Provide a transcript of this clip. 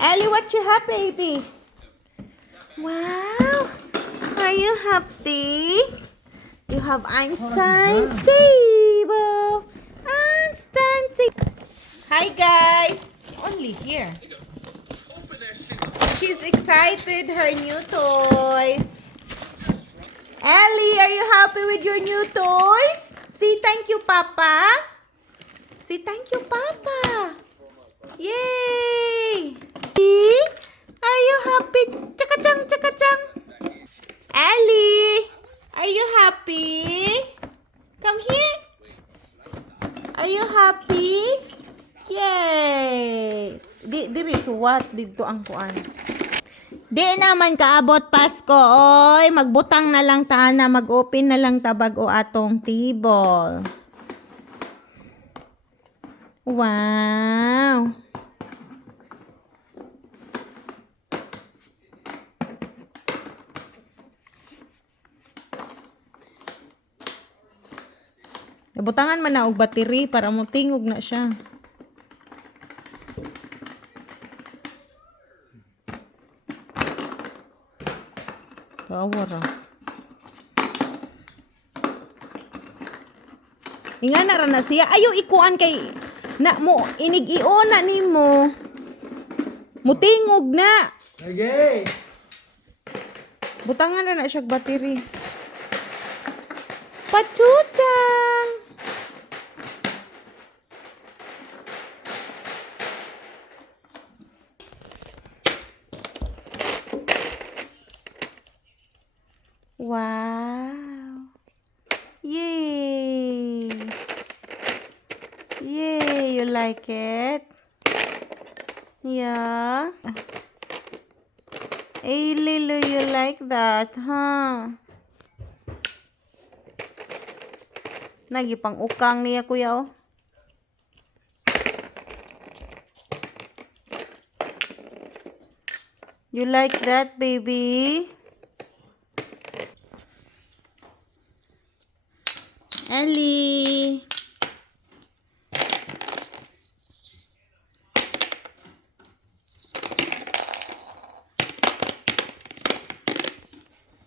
Ellie, what you have, baby? Wow. Are you happy? You have Einstein table. Einstein table. Hi, guys. Only here. She's excited. Her new toys. Ellie, are you happy with your new toys? Say thank you, Papa. Say thank you, Papa. Yay! Are you happy? Chaka-chang, chaka-chang. Ellie, are you happy? Come here. Are you happy? Yay! Diri suwat dito ang kuan. Di naman kaabot Pasko, oy. Magbutang na lang ta na, mag-open na lang tabag o atong table. Wow! Butangan man na og battery para mo tingog na siya. Kawara. Inga na ra na siya. Ayo ikuan kay na mo inig-iona nimo. Mutingog na. Okay. Butangan na siya battery. Pachuchang. Wow. Yay. Yay, you like it? Yeah. Hey, Lilo, you like that, huh? Nagipang ukang niya, kuya, oh. You like that, baby? Ellie.